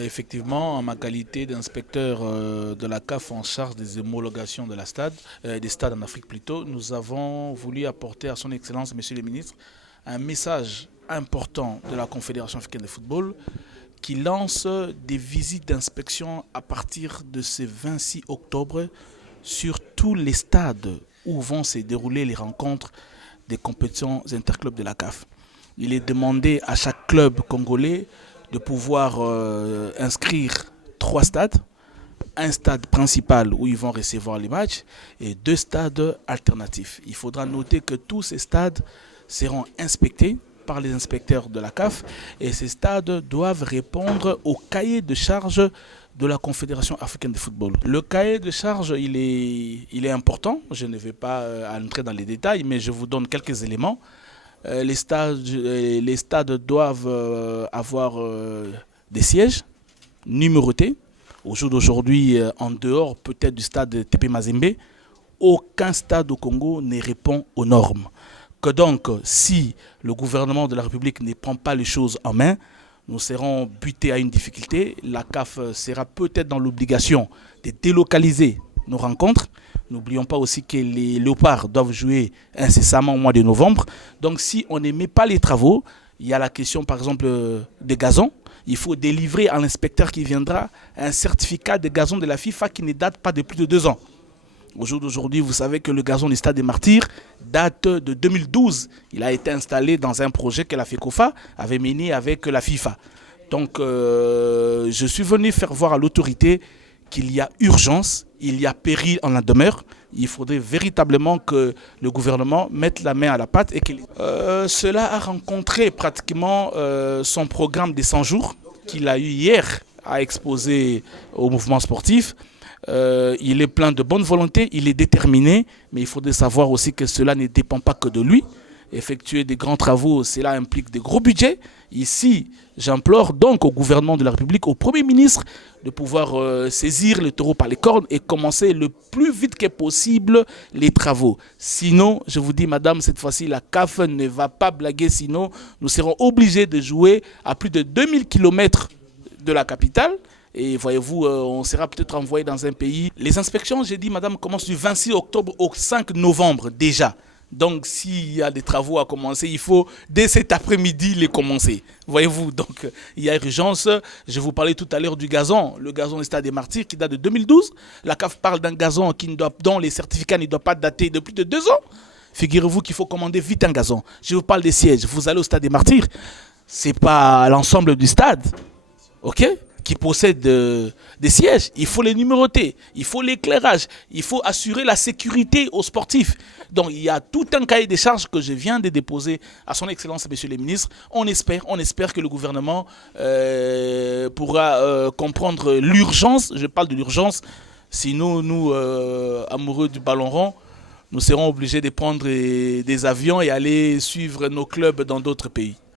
Effectivement, en ma qualité d'inspecteur de la CAF en charge des homologations de la stade, des stades en Afrique plutôt, nous avons voulu apporter à son Excellence, Monsieur le Ministre, un message important de la Confédération africaine de football qui lance des visites d'inspection à partir de ce 26 octobre sur tous les stades où vont se dérouler les rencontres des compétitions interclubs de la CAF. Il est demandé à chaque club congolais de pouvoir inscrire 3 stades, un stade principal où ils vont recevoir les matchs et 2 stades alternatifs. Il faudra noter que tous ces stades seront inspectés par les inspecteurs de la CAF et ces stades doivent répondre au cahier de charge de la Confédération africaine de football. Le cahier de charge, il est important. Je ne vais pas entrer dans les détails, mais je vous donne quelques éléments. Les stades doivent avoir des sièges numérotés. Au jour d'aujourd'hui, en dehors peut-être du stade TP Mazembe, aucun stade au Congo ne répond aux normes. Que donc, si le gouvernement de la République ne prend pas les choses en main, nous serons butés à une difficulté. La CAF sera peut-être dans l'obligation de délocaliser nos rencontres. N'oublions pas aussi que les Léopards doivent jouer incessamment au mois de novembre. Donc si on ne met pas les travaux, il y a la question par exemple des gazons. Il faut délivrer à l'inspecteur qui viendra un certificat de gazon de la FIFA qui ne date pas de plus de 2 ans. Au jour d'aujourd'hui, vous savez que le gazon du Stade des Martyrs date de 2012. Il a été installé dans un projet que la FECOFA avait mené avec la FIFA. Donc je suis venu faire voir à l'autorité qu'il y a urgence, il y a péril en la demeure. Il faudrait véritablement que le gouvernement mette la main à la pâte. Et cela a rencontré pratiquement son programme des 100 jours qu'il a eu hier à exposer au mouvement sportif. Il est plein de bonne volonté, il est déterminé, mais il faudrait savoir aussi que cela ne dépend pas que de lui. Effectuer des grands travaux, cela implique des gros budgets. Ici, j'implore donc au gouvernement de la République, au Premier ministre, de pouvoir saisir le taureau par les cornes et commencer le plus vite que possible les travaux. Sinon, je vous dis, madame, cette fois-ci, la CAF ne va pas blaguer, sinon nous serons obligés de jouer à plus de 2000 km de la capitale. Et voyez-vous, on sera peut-être envoyé dans un pays. Les inspections, j'ai dit, madame, commencent du 26 octobre au 5 novembre déjà. Donc, s'il y a des travaux à commencer, il faut, dès cet après-midi, les commencer. Voyez-vous, donc, il y a urgence. Je vous parlais tout à l'heure du gazon, le gazon du Stade des Martyrs qui date de 2012. La CAF parle d'un gazon dont les certificats ne doivent pas dater de plus de 2 ans. Figurez-vous qu'il faut commander vite un gazon. Je vous parle des sièges. Vous allez au Stade des Martyrs, ce n'est pas l'ensemble du stade, ok, qui possède des sièges. Il faut les numéroter, il faut l'éclairage, il faut assurer la sécurité aux sportifs. Donc il y a tout un cahier des charges que je viens de déposer à son Excellence, Monsieur le Ministre. On espère que le gouvernement pourra comprendre l'urgence. Je parle de l'urgence. Sinon, nous, amoureux du ballon rond, nous serons obligés de prendre des avions et aller suivre nos clubs dans d'autres pays.